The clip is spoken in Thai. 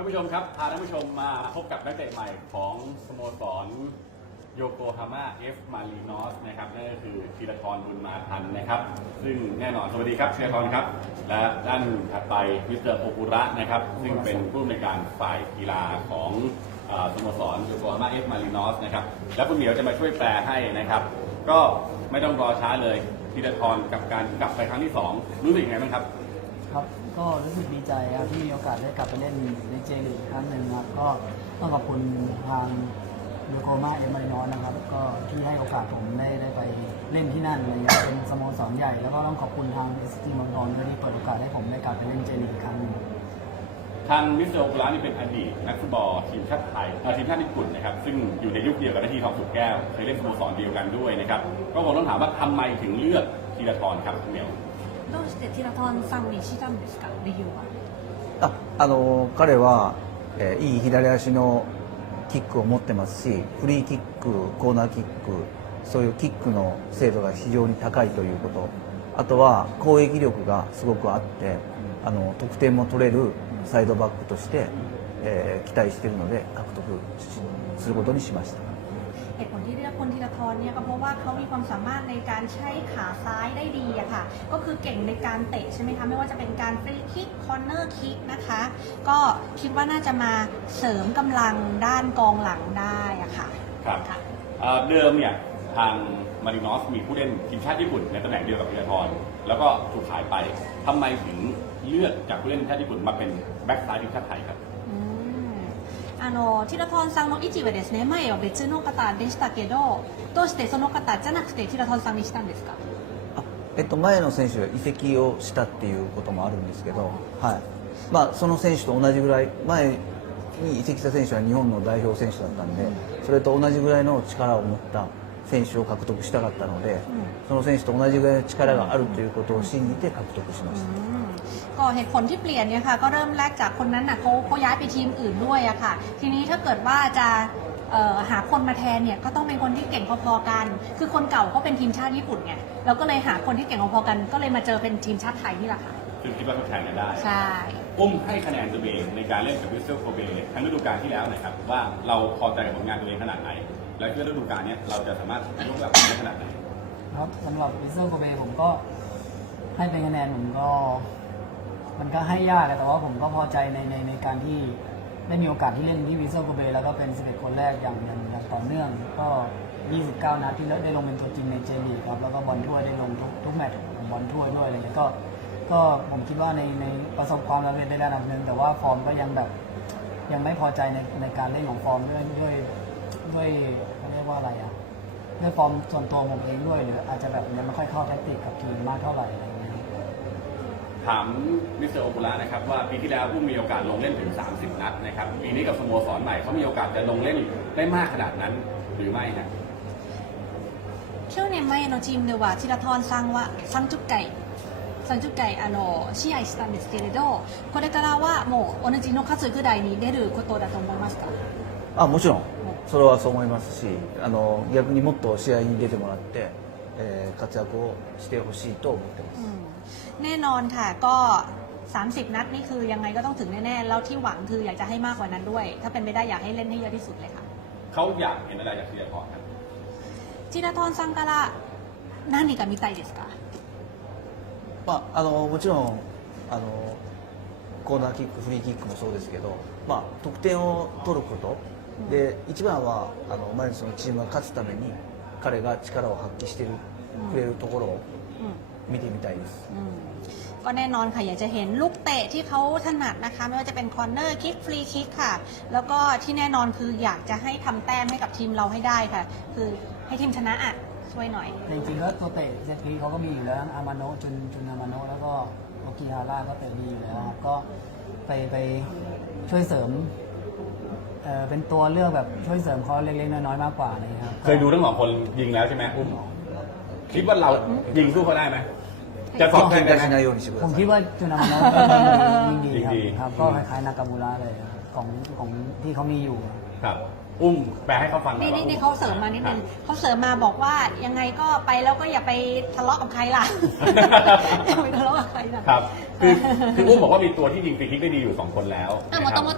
ท่านผู้ชมครับ พาท่านผู้ชมมาพบกับนักเตะใหม่ของสโมสรโยโกฮาม่าเอฟมารีนอสนะครับนั่นก็คือธีรทรบุญมาทันนะครับ ซึ่งแน่นอนสวัสดีครับธีรทรครับ และด้านถัดไปมิสเตอร์โอกุระนะครับ ซึ่งเป็นผู้อำนวยการฝ่ายกีฬาของอสโมสรโยโกฮาม่าเอฟมารีนอสนะครับ และคุณเหมียวจะมาช่วยแปลให้นะครับ ก็ไม่ต้องรอช้าเลยธีรทรกับการกลับไปครั้งที่สองรู้สึกยังไงบ้างครับ ครับก็รู้สึกดีใจครับที่มีโอกาสได้กลับไปเล่นในเจลีกอีกครั้งหนึ่งครับ ก็ต้องขอบคุณทางโยโกมาเอ็มารินอสนะครับ ก็ที่ให้โอกาสผมได้ได้ไปเล่นที่นั่นอะไรเงี้ยเป็นสโมสรใหญ่ แล้วก็ต้องขอบคุณทางเอสทีมอนทอนที่เปิดโอกาสให้ผมได้กลับไปเล่นเจลีกอีกครั้งหนึ่งทางมิสเตอร์โอกุระนี่เป็นอดีตนักฟุตบอลทีมชาติไทยเอ่อทีมชาติญี่ปุ่นนะครับ ซึ่งอยู่ในยุคเดียวกับนาทีทองสุกแก้ว เคยเล่นสโมสรเดียวกันด้วยนะครับ ก็คงต้องถามว่าทำไมถึงเลือกธีรทรครับคุณเหมียว どうしてティラトンさんにしたんですか？理由は。ああの彼は、えーいい左足のキックを持ってますしフリーキックコーナーキックそういうキックの精度が非常に高いということ。あとは攻撃力がすごくあってあの得点も取れるサイドバックとして、えー期待しているので獲得することにしました。 เหตุผลที่เลือกคนทีละทอนเนี่ยก็เพราะว่าเขามีความสามารถในการใช้ขาซ้ายได้ดีอะค่ะ ก็คือเก่งในการเตะใช่ไหมคะ ไม่ว่าจะเป็นการฟรีคิก คอร์เนอร์คิกนะคะ ก็คิดว่าน่าจะมาเสริมกำลังด้านกองหลังได้อะค่ะ ครับค่ะเอ่อเดิมเนี่ยทางมารินอสมีผู้เล่นทีมชาติญี่ปุ่นในตำแหน่งเดียวกับธีรทรแล้วก็ถูกขายไปทำไมถึงเลือกจากผู้เล่นทีมชาติญี่ปุ่นมาเป็นแบ็กซ้ายทีมชาติไทยครับอืม あのティラトンさんの位置はですね。前は別の方でしたけどどうしてその方じゃなくてティラトンさんにしたんですか？あえっと、前の選手が移籍をしたっていうこともあるんですけど、はい。まあ、その選手と同じぐらい前に移籍した選手は日本の代表選手だったんでそれと同じぐらいの力を持った選手を獲得したかったので、その選手と同じぐらいの力があるということを信じて獲得しました。 อืมก็เหตุผลที่เปลี่ยนเนี่ยค่ะ ก็เริ่มแรกจากคนนั้นน่ะเขาเขาย้ายไปทีมอื่นด้วยอะค่ะ ทีนี้ถ้าเกิดว่าจะเอ่อหาคนมาแทนเนี่ยก็ต้องเป็นคนที่เก่งพอๆกัน คือคนเก่าเขาเป็นทีมชาติญี่ปุ่นไงเราก็เลยหาคนที่เก่งพอๆกัน ก็เลยมาเจอเป็นทีมชาติไทยนี่แหละค่ะ ซึ่งคิดว่าเขาแข่งกันได้ ใช่ อุ้มให้คะแนนตัวเองในการเล่นกับวิสเซลโคเบทั้งฤดูกาลที่แล้วนะครับว่าเราพอใจกับผลงานตัวเองขนาดไหน และคิดว่าฤดูกาลเนี้ยเราจะสามารถยกระดับได้ขนาดไหนครับสำหรับวิเซอร์โกเบผมก็ให้เป็นคะแนนผมก็ มันก็ให้ยากแต่ว่าผมก็พอใจในในในการที่ได้มีโอกาสที่เล่นที่วิเซอร์โกเบแล้วก็เป็น 11 คนแรกอย่างอย่างอย่างต่อเนื่อง ก็ 29 นัดที่ได้ลงเป็นตัวจริงในเจลีครับแล้วก็บอลถ้วยได้ลงทุกทุกแมตช์บอลถ้วยด้วยอะไรเงี้ยก็ ก็ผมคิดว่าในในประสบความสำเร็จในระดับหนึ่งแต่ว่าฟอร์มก็ยังแบบยังไม่พอใจในในการเล่นของฟอร์มด้วยด้วย ด้วยเขาเรียกว่าอะไรอะ ด้วยฟอร์มส่วนตัวผมเองด้วยหรืออาจจะแบบยังไม่ค่อยเข้าแท็กติกกับทีมมากเท่าไหร่อะไรอย่างเงี้ย ถามมิสเตอร์โอปุระนะครับว่าปีที่แล้วอุ้มมีโอกาสลงเล่นถึง 30 นัดนะครับปีนี้กับสโมสรใหม่เขามีโอกาสจะลงเล่นได้มากขนาดนั้นหรือไม่นะ 去年前のチームではティラトンさんは30回30回あの試合したんですけれどこれからはもう同じの数ぐらいに出ることだと思いますか あもちろんそれはそう思いますしあの逆にもっと試合に出てもらって、えー活躍をしてほしいと思ってます。 อืมแน่นอนค่ะก็ 30 นัดนี่คือยังไงก็ต้องถึงแน่ๆ แล้วที่หวังคืออยากจะให้มากกว่านั้นด้วย ถ้าเป็นไปได้อยากให้เล่นให้เยอะที่สุดเลยค่ะ เขาอยากเห็นอะไรจากธีรทรครับ จิราทอนซังการะ何が見たいですかまあ、あのもちろんあのコーナーキックフリーキックもそうですけど、まあ、得点を取ること、 で一番はあのマリノスのチームが勝つために彼が力を発揮してる、くれるところを อืม 見てみたいです。 อืมก็แน่นอนค่ะอยากจะเห็นลูกเตะที่เขาถนัดนะคะ ไม่ว่าจะเป็นคอร์เนอร์คิกฟรีคิกค่ะ แล้วก็ที่แน่นอนคืออยากจะให้ทำแต้มให้กับทีมเราให้ได้ค่ะ คือให้ทีมชนะอ่ะช่วยหน่อย จริงๆก็ตัวเตะเซตพีเขาก็มีอยู่แล้วทั้งอามาโนะจุนจุนอามาโนะแล้วก็โอกิฮาร่าก็เตะดีอยู่แล้วครับก็ไปไปช่วยเสริม เอ่อเป็นตัวเลือกแบบช่วยเสริมเขาเล็กๆน้อยๆมากกว่าอะไรเลยครับ เคยดูทั้งสองคนยิงแล้วใช่ไหมอุ้มคิดว่าเรายิงสู้เขาได้ไหมจะสอบแข่งกัน 喧嘩し ไหม ないようにしてく ผ だ ม さ คิด い。 ว่าจุนอามาโนะยิงดี ยิงดี ครับครับก็คล้ายๆนากามูระเลยครับของของที่เขามีอยู่ ครับ อุ้มแปลให้เขาฟังหน่อ นี่ ย นี่ ว่า นี่เขาเสริมมานิดนึง ครับ เขาเสริมมาบอกว่ายังไงก็ไปแล้วก็อย่าไปทะเลาะกับใคร ล่ะ อย่าไปทะเลาะกับใครล่ะ ครับ คือคืออุ้มบอกว่ามีตัวที่ยิงฟรีคิกได้ดีอยู่สองคนแล้ว อ่ะ นะ も ค と รับ も